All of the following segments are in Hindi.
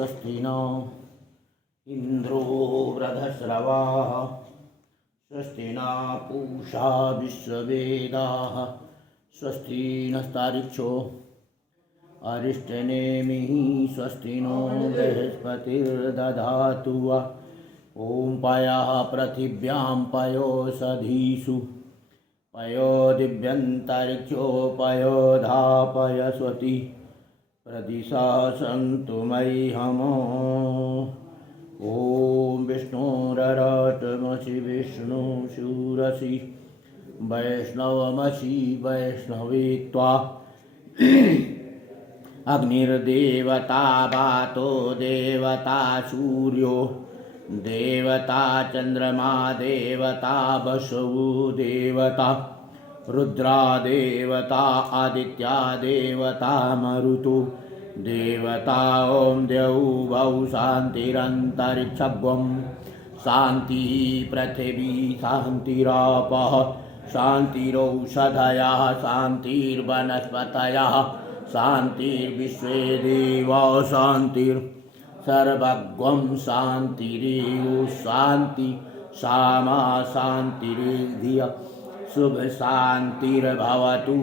स्वस्ति न इंद्रो वृधश्रवाः स्वस्ति न पूषा विश्ववेदाः स्वस्ति नस्तारिक्षो अरिष्टनेमिः स्वस्ति नो बृहस्पतिर्दधातु ॐ पयः पृथिव्यां पयोषधीषु पयो दिव्यन्तरिक्षो पयोधापयस्वति प्रदिशा सन्तु मह्यम् ॐ विष्णुररटमसि विष्णुशूरसि वैष्णवमसि वैष्णवे त्वा अग्निर्देवता वातो देवता सूर्यो देवता चंद्रमा देवता वसु देवता रुद्रा देवता आदित्या देवता मरुतो देवता ओम द्यौः शान्तिरन्तरिक्षं शांति पृथिवी शान्तिरापः शान्तिरौषधयः शान्तिर्वनस्पतयः शान्तिर्विश्वे देवा शान्तिर्सर्वगं शान्तिरेव शान्ति सामा शान्तिरेधिय शुभ शान्तिर्भवतु।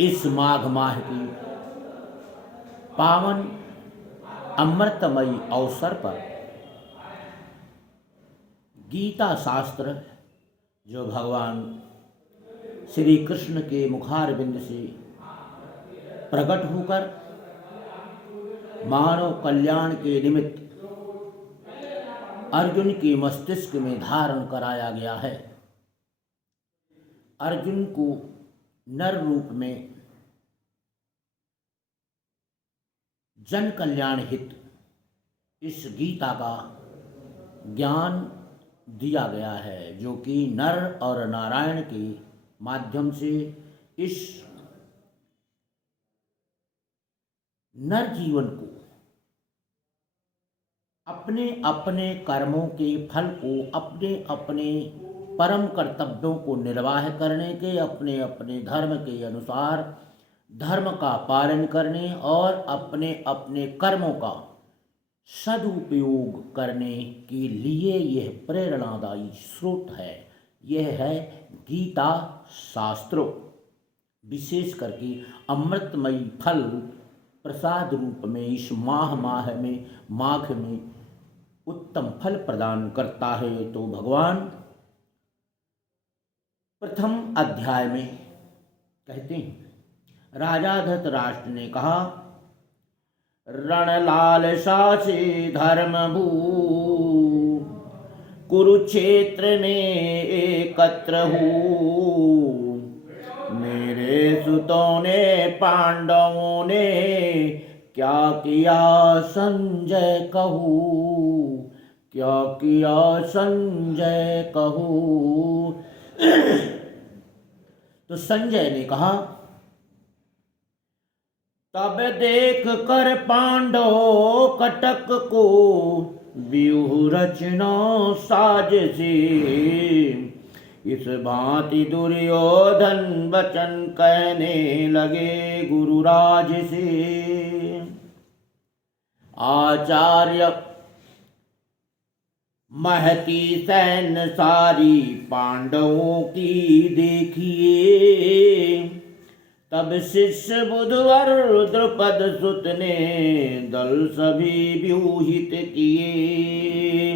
इस माघ माह की पावन अमृतमयी अवसर पर गीता शास्त्र जो भगवान श्री कृष्ण के मुखारविंद से प्रकट होकर मानव कल्याण के निमित्त अर्जुन के मस्तिष्क में धारण कराया गया है। अर्जुन को नर रूप में जन कल्याण हित इस गीता का ज्ञान दिया गया है, जो कि नर और नारायण के माध्यम से इस नर जीवन को अपने अपने कर्मों के फल को अपने अपने परम कर्तव्यों को निर्वाह करने के अपने अपने धर्म के अनुसार धर्म का पालन करने और अपने अपने कर्मों का सदुपयोग करने के लिए यह प्रेरणादायी स्रोत है। यह है गीता शास्त्रों, विशेष करके अमृतमयी फल प्रसाद रूप में इस माघ में उत्तम फल प्रदान करता है। तो भगवान प्रथम अध्याय में कहते हैं, राजा धृतराष्ट्र ने कहा, रणलालसा से धर्मभू कुरुक्षेत्र में एकत्र हो, मेरे सुतों ने पांडवों ने क्या किया संजय कहू, क्या किया संजय कहू। तो संजय ने कहा, तब देख कर पांडव कटक को व्यूह रचना साजसी, इस भांति दुर्योधन वचन कहने लगे गुरुराज से। आचार्य महती सैन्य सारी पांडवों की देखिए, तब शिष्य बुधवर द्रुपद सुत ने दल सभी व्यूहित किए।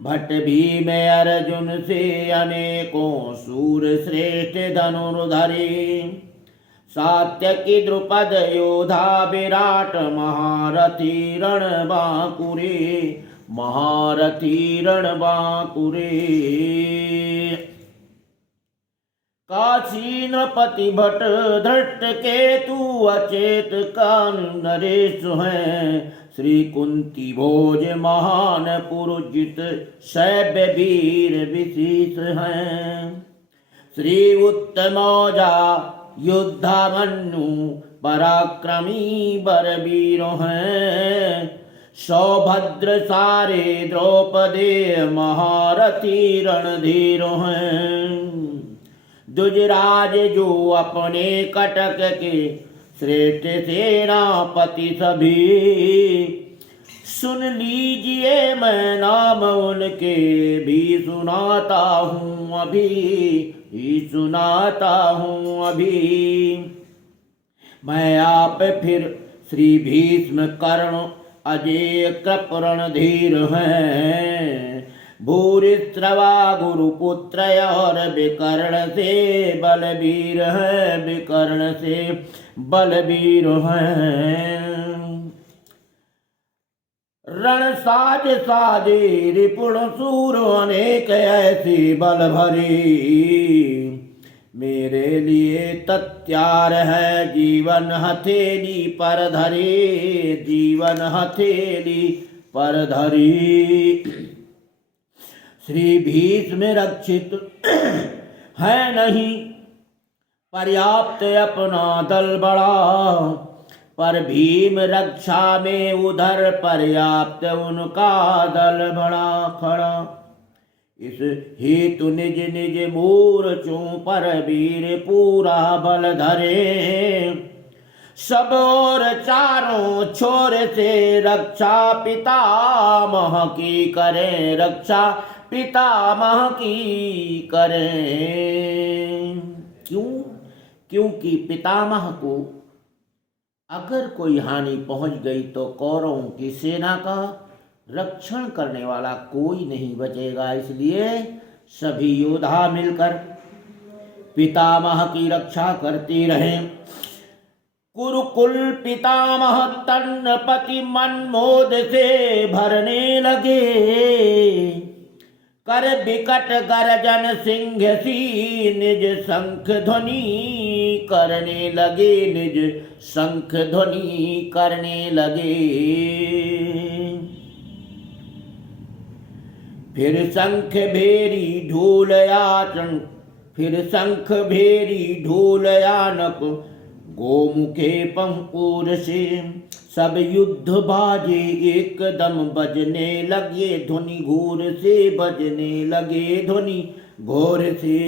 भट्ट भीम अर्जुन से अनेकों सूर श्रेष्ठ धनुर्धरे, सात्यकी द्रुपद योधा विराट महारथी रणबांकुरे, महारथी रणबांकुरे। काशी नृपति भट्ट धृष्ट केतु अचेत कान नरेश हैं, श्री कुंती भोज महान पुरुजित शैव्य वीर विशेष हैं। श्री उत्तमौजा युद्धामन्यु पराक्रमी बरवीर हैं, सौभद्र सारे द्रौपदी महारथी रणधीर हैं। दुजराज जो अपने कटक के श्रेष्ठ सेनापति सभी, सुन लीजिए मैं नाम उनके भी सुनाता हूँ अभी, ही सुनाता हूँ अभी। मैं आप फिर श्री भीष्म कर्ण अजय कृप रणधीर हैं, भूरिश्रवा गुरुपुत्र और विकर्ण से बलवीर हैं, विकर्ण से बलवीर हैं। रण साज साजे रिपुण सूर अनेक ऐसी बल भरी, मेरे लिए तत्यार है जीवन हथेली पर धरे, जीवन हथेली पर धरी। श्री भीष्म रक्षित है नहीं पर्याप्त अपना दल बड़ा, पर भीम रक्षा में उधर पर्याप्त उनका दल बड़ा खड़ा। इस हेतु निज निज मोर्चों पर वीर पूरा बल धरे, सब और चारों छोर से रक्षा पितामह की करें, रक्षा पितामह की करें। क्यों? क्योंकि पितामह को अगर कोई हानि पहुंच गई तो कौरवों की सेना का रक्षण करने वाला कोई नहीं बचेगा, इसलिए सभी योद्धा मिलकर पितामह की रक्षा करते रहें। कुरुकुल पितामह तन्नपति मनमोद से भरने लगे, कर विकट गर्जन सिंह सी निज शंख ध्वनि करने लगे, निज शंख ध्वनि करने लगे। फिर शंख भेरी ढोल याचन, फिर शंख भेरी ढोल यानक गोमुखे पंपूर से, सब युद्ध बाजे एकदम बजने लगे ध्वनि घोर से, बजने लगे ध्वनि घोर से।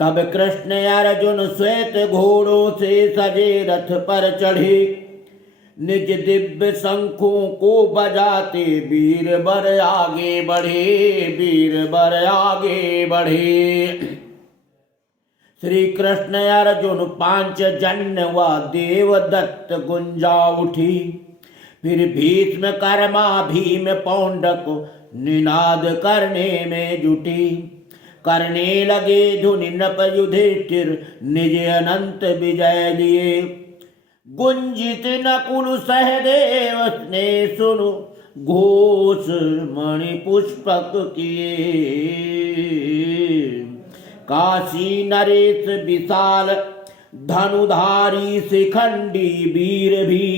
तब कृष्ण अर्जुन श्वेत घोड़ों से सजे रथ पर चढ़े, निज दिव्य शंखों को बजाते वीर बर आगे बढ़े, वीर बर आगे बढ़े। श्री कृष्ण अर्जुन पांचजन्य व देवदत्त गुंजा उठी, फिर भीष्म कर्मा भीम पौंडक निनाद करने में जुटी, करने लगे धुनि नप युधिष्ठिर निज अनंत विजय लिए। गुंजित नकुल सहदेव ने सुनु घोष मणि पुष्पक किए, काशी नरेश विशाल धनुधारी शिखंडी वीर भी,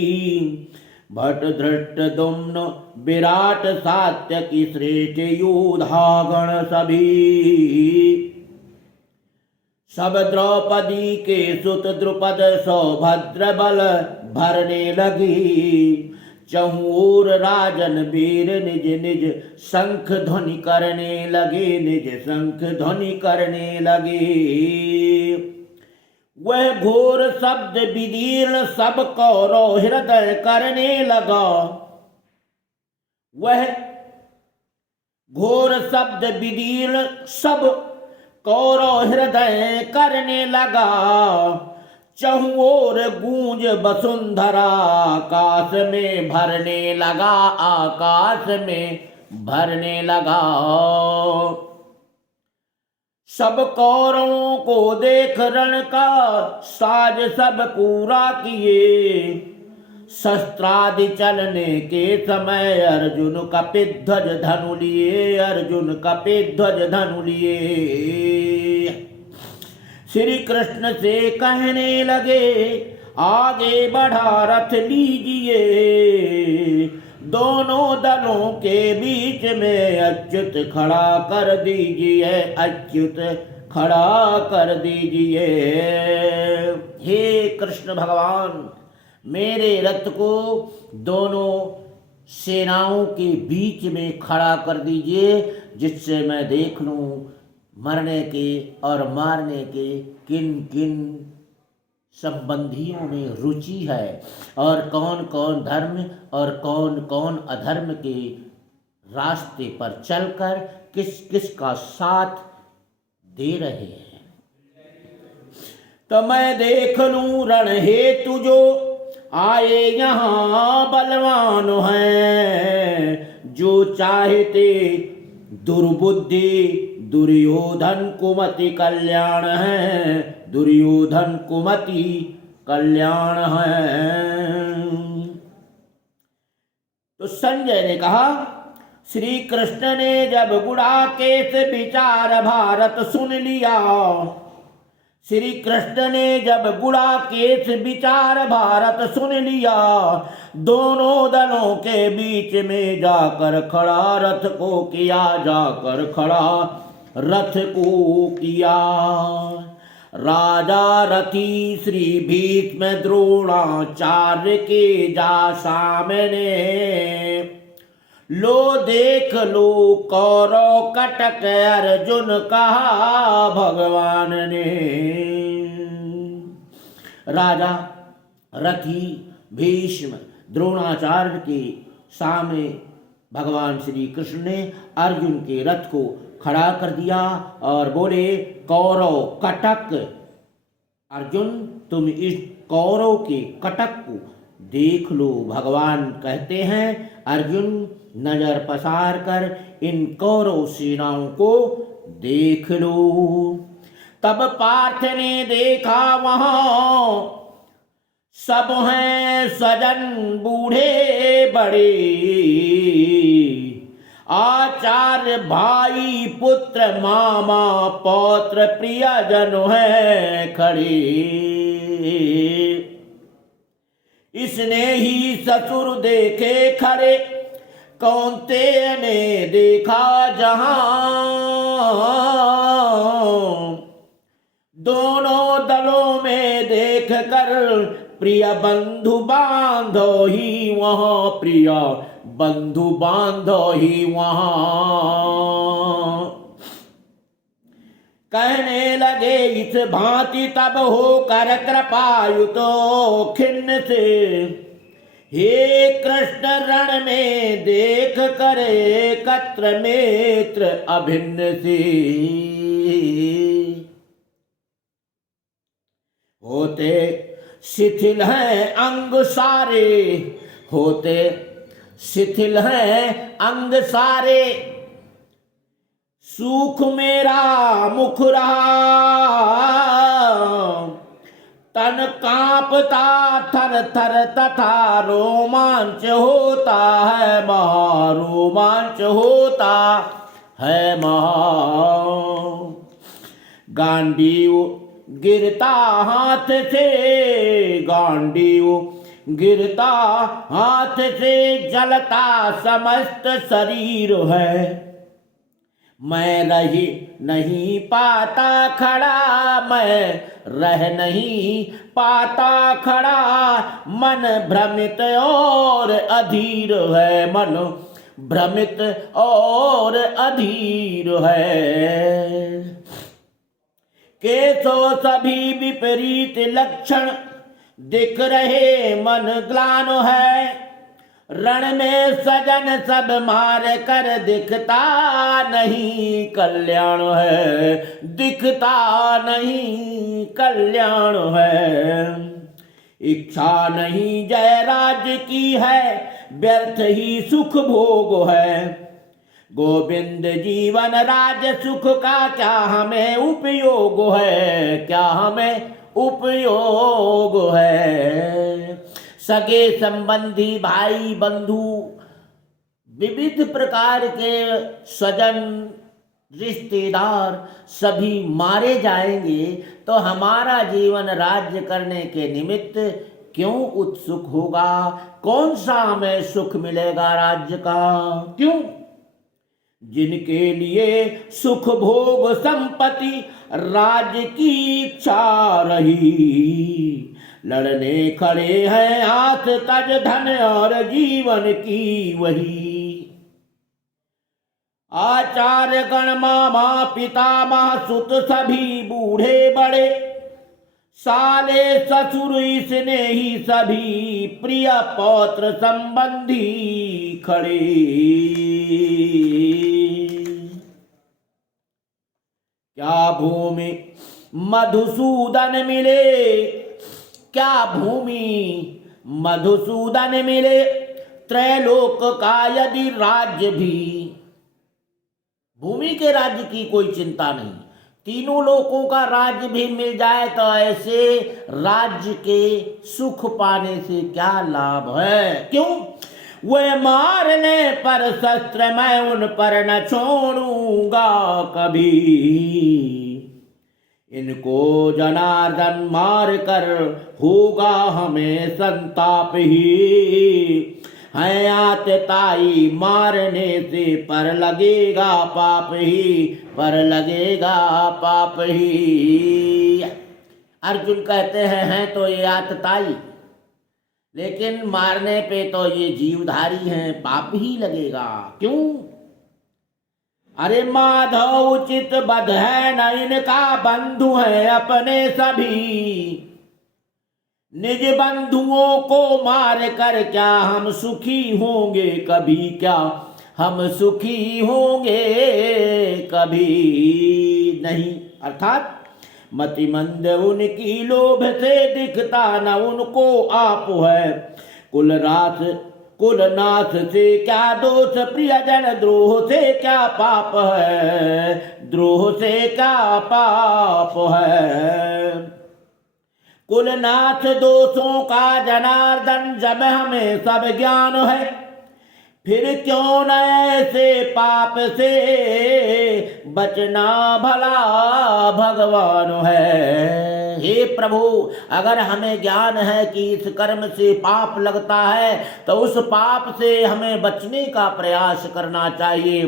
भट धृष्ट दुम्न विराट सात्यकी श्रेष्ठ योधागण सभी, सब द्रौपदी के सुत द्रुपद सौभद्र बल भरने लगी, चहुं ओर राजन वीर निज निज शंख ध्वनि करने लगे, निज शंख ध्वनि करने लगे। वह घोर शब्द विदीर्ण सब कौरव हृदय करने लगा, वह घोर शब्द विदीर्ण सब कौरव हृदय करने लगा, चहुं ओर गूंज वसुंधरा आकाश में भरने लगा, आकाश में भरने लगा। सब कौरवों को देख रण का साज सब पूरा किए, शस्त्रादि चलने के समय अर्जुन कपिध्वज धनु लिए, अर्जुन कपिध्वज धनु लिए। श्री कृष्ण से कहने लगे आगे बढ़ा रथ लीजिए, दोनों दलों के बीच में अच्युत खड़ा कर दीजिए, अच्युत खड़ा कर दीजिए। हे कृष्ण भगवान, मेरे रथ को दोनों सेनाओं के बीच में खड़ा कर दीजिए, जिससे मैं देख लूं मरने के और मारने के किन किन संबंधियों में रुचि है और कौन कौन धर्म और कौन कौन अधर्म के रास्ते पर चलकर किस किस का साथ दे रहे हैं। तो मैं देख लूं रण हेतु जो आए यहाँ बलवान हैं, जो चाहते दुर्बुद्धि दुर्योधन कुमति कल्याण है, दुर्योधन कुमति कल्याण है। तो संजय ने कहा, श्री कृष्ण ने जब गुड़ाकेश विचार भारत सुन लिया, श्री कृष्ण ने जब गुड़ाकेश विचार भारत सुन लिया, दोनों दलों के बीच में जाकर खड़ा रथ को किया, जाकर खड़ा रथ को किया। राजा रथी श्री भीष्म द्रोणाचार्य के जा सामने, लो देख लो कौरव कटक अर्जुन कहा भगवान ने। राजा रथी भीष्म द्रोणाचार्य के सामने भगवान श्री कृष्ण ने अर्जुन के रथ को खड़ा कर दिया और बोले, कौरव कटक अर्जुन तुम इस कौरव के कटक को देख लो। भगवान कहते हैं अर्जुन नजर पसार कर इन कौरव सेनाओं को देख लो। तब पार्थ ने देखा वहां सब हैं स्वजन बूढ़े बड़े, आचार्य भाई पुत्र मामा पौत्र प्रियजन हैं खड़े। इसने ही ससुर देखे खड़े, कौन्तेय ने देखा जहां, दोनों दलों में देख कर प्रिय बंधु बांधो ही वहां, प्रिय बंधु बांधो ही वहां। कहने लगे इस भांति तब होकर कृपायुतो खिन्न से, हे कृष्ण रण में देख करे कत्र मित्र अभिन्न से। होते शिथिल हैं अंग सारे, होते शिथिल हैं अंग सारे, सुख मेरा मुख रहा, तन कांपता थर थर तथा रोमांच होता है महा, रोमांच होता है महा। गांडीव गिरता हाथ से, गांडीव गिरता हाथ से जलता समस्त शरीर है, मैं रही नहीं पाता खड़ा, मैं रह नहीं पाता खड़ा, मन भ्रमित और अधीर है, मन भ्रमित और अधीर है। केसो सभी विपरीत लक्षण दिख रहे मन ग्लान है, रण में सजन सब मार कर दिखता नहीं कल्याण है, दिखता नहीं कल्याण है। इच्छा नहीं जय राज्य की है, व्यर्थ ही सुख भोग है, गोविंद जीवन राज सुख का क्या हमें उपयोग है, क्या हमें उपयोग है। सगे संबंधी भाई बंधु विविध प्रकार के स्वजन रिश्तेदार सभी मारे जाएंगे तो हमारा जीवन राज्य करने के निमित्त क्यों उत्सुक होगा? कौन सा हमें सुख मिलेगा राज्य का? क्यों? जिनके लिए सुख भोग संपत्ति राज्य की इच्छा रही, लड़ने खड़े हैं हाथ तज धन और जीवन की वही। आचार्य गण मामा पितामह सुत सभी बूढ़े बड़े, साले ससुर स्नेही सभी प्रिय पौत्र संबंधी खड़े। क्या भूमि मधुसूदन मिले, क्या भूमि मधुसूदन मिले, त्रैलोक का यदि राज्य भी। भूमि के राज्य की कोई चिंता नहीं, तीनों लोकों का राज्य भी मिल जाए तो ऐसे राज्य के सुख पाने से क्या लाभ है। क्यों? वे मारने पर शस्त्र मैं उन पर न छोड़ूंगा कभी, इनको जनार्दन मार कर होगा हमें संताप ही। है आतताई मारने से पर लगेगा पाप ही, पर लगेगा पाप ही। अर्जुन कहते हैं तो ये आतताई, लेकिन मारने पे तो ये जीवधारी हैं, पाप ही लगेगा। क्यों? अरे माधव उचित बध है न इनका, बंधु है अपने सभी। निज बंधुओं को मार कर क्या हम सुखी होंगे कभी, क्या हम सुखी होंगे कभी नहीं। अर्थात मतिमंद उनकी लोभ से दिखता न उनको आप है, कुलनाथ से क्या दोष, प्रियजन द्रोह से क्या पाप है, द्रोह से क्या पाप है। कुलनाथ दोषों का जनार्दन जब हमें सब ज्ञान है, फिर क्यों न ऐसे पाप से बचना भला भगवान है। हे प्रभु, अगर हमें ज्ञान है कि इस कर्म से पाप लगता है तो उस पाप से हमें बचने का प्रयास करना चाहिए,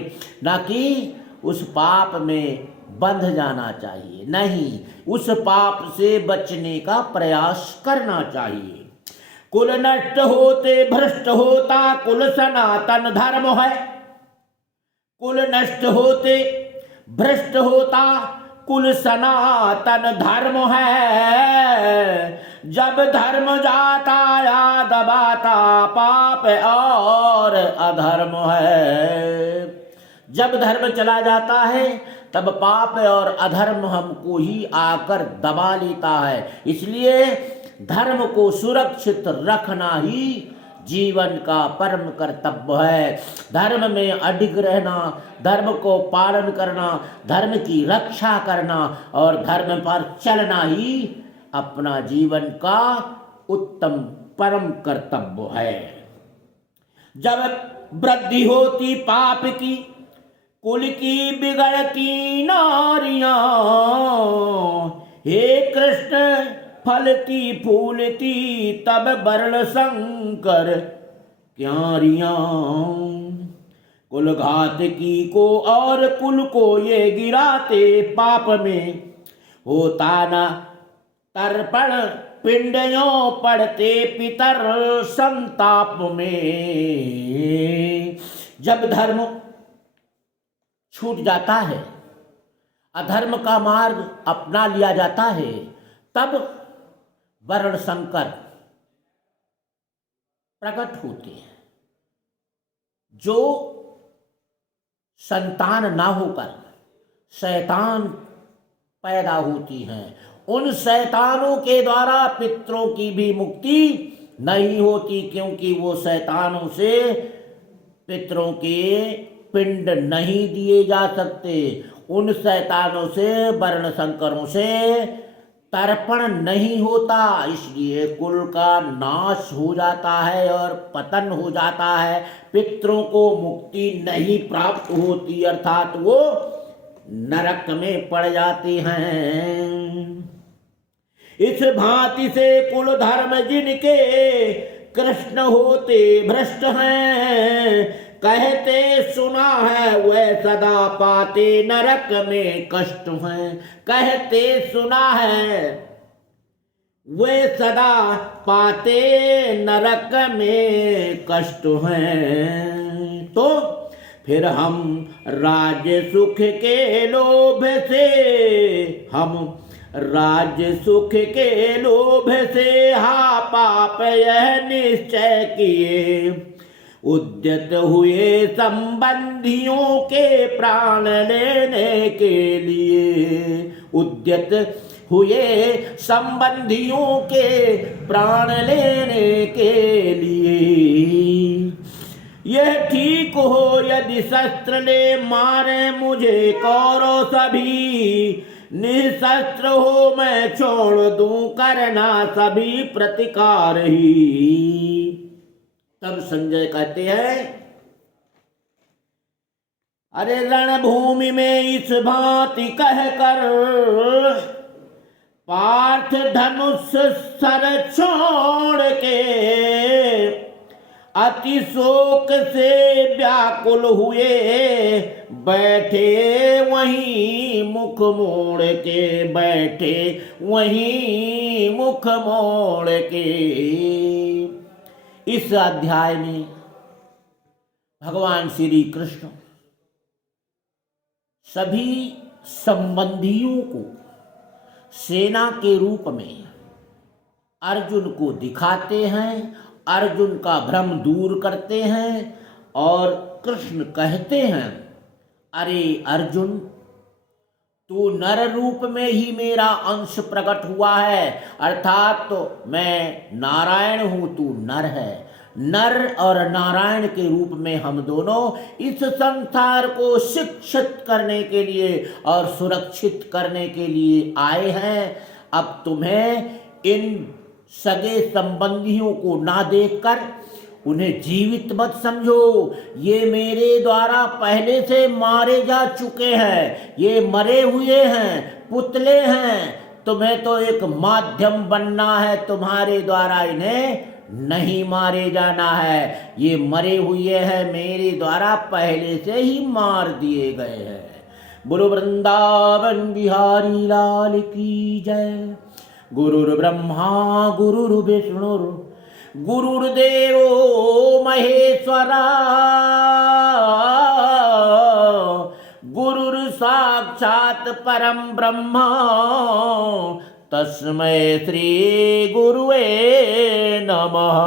न कि उस पाप में बंध जाना चाहिए। नहीं, उस पाप से बचने का प्रयास करना चाहिए। कुल नष्ट होते भ्रष्ट होता कुल सनातन धर्म है, कुल नष्ट होते भ्रष्ट होता कुल सनातन धर्म है। जब धर्म जाता या दबाता पाप और अधर्म है। जब धर्म चला जाता है तब पाप और अधर्म हमको ही आकर दबा लेता है। इसलिए धर्म को सुरक्षित रखना ही जीवन का परम कर्तव्य है। धर्म में अडिग रहना, धर्म को पालन करना, धर्म की रक्षा करना और धर्म पर चलना ही अपना जीवन का उत्तम परम कर्तव्य है। जब वृद्धि होती पाप की, कुल की बिगड़ती नारियां, हे कृष्ण फलती फूलती तब वर्ण संकर क्यारियां। कुल घातकी को और कुल को ये गिराते पाप में, होता न तर्पण पिंडयों पड़ते पितर संताप में। जब धर्म छूट जाता है, अधर्म का मार्ग अपना लिया जाता है, तब वर्ण संकर प्रकट होते हैं। जो संतान ना होकर शैतान पैदा होती हैं, उन शैतानों के द्वारा पितरों की भी मुक्ति नहीं होती, क्योंकि वो शैतानों से पितरों के पिंड नहीं दिए जा सकते। उन शैतानों से, वर्ण संकरों से तर्पण नहीं होता, इसलिए कुल का नाश हो जाता है और पतन हो जाता है। पितरों को मुक्ति नहीं प्राप्त होती, अर्थात वो नरक में पड़ जाते हैं। इस भांति से कुल धर्म जिनके कृष्ण होते भ्रष्ट हैं, कहते सुना है वह सदा पाते नरक में कष्ट हैं। कहते सुना है वे सदा पाते नरक में कष्ट हैं। तो फिर हम राज्य सुख के लोभ से, हम राज्य सुख के लोभ से हा पाप यह निश्चय किए, उद्यत हुए संबंधियों के प्राण लेने के लिए, उद्यत हुए संबंधियों के प्राण लेने के लिए। यह ठीक हो यदि शस्त्र ले मारे मुझे कौरव सभी, निशस्त्र हो मैं छोड़ दूं करना सभी प्रतिकार ही। तब संजय कहते हैं, अरे रणभूमि में इस भांति कह कर पार्थ धनुष सर छोड़ के अति शोक से व्याकुल हुए, बैठे वहीं मुख मोड़ के, बैठे वहीं मुख मोड़ के। इस अध्याय में भगवान श्री कृष्ण सभी संबंधियों को सेना के रूप में अर्जुन को दिखाते हैं, अर्जुन का भ्रम दूर करते हैं और कृष्ण कहते हैं, अरे अर्जुन तू नर रूप में ही मेरा अंश प्रकट हुआ है, अर्थात तो मैं नारायण हूं, तू नर है। नर और नारायण के रूप में हम दोनों इस संसार को शिक्षित करने के लिए और सुरक्षित करने के लिए आए हैं। अब तुम्हें इन सगे संबंधियों को ना देखकर उन्हें जीवित मत समझो, ये मेरे द्वारा पहले से मारे जा चुके हैं, ये मरे हुए हैं, पुतले हैं। तुम्हें तो एक माध्यम बनना है, तुम्हारे द्वारा इन्हें नहीं मारे जाना है। ये मरे हुए हैं, मेरे द्वारा पहले से ही मार दिए गए हैं। बोलो वृंदावन बिहारी लाल की जय। गुरुर्ब्रह्मा गुरुर्विष्णु गुरुर्देवो महेश्वरा, गुरुर् साक्षात् परम ब्रह्मा, तस्मै श्री गुरुवे नमः।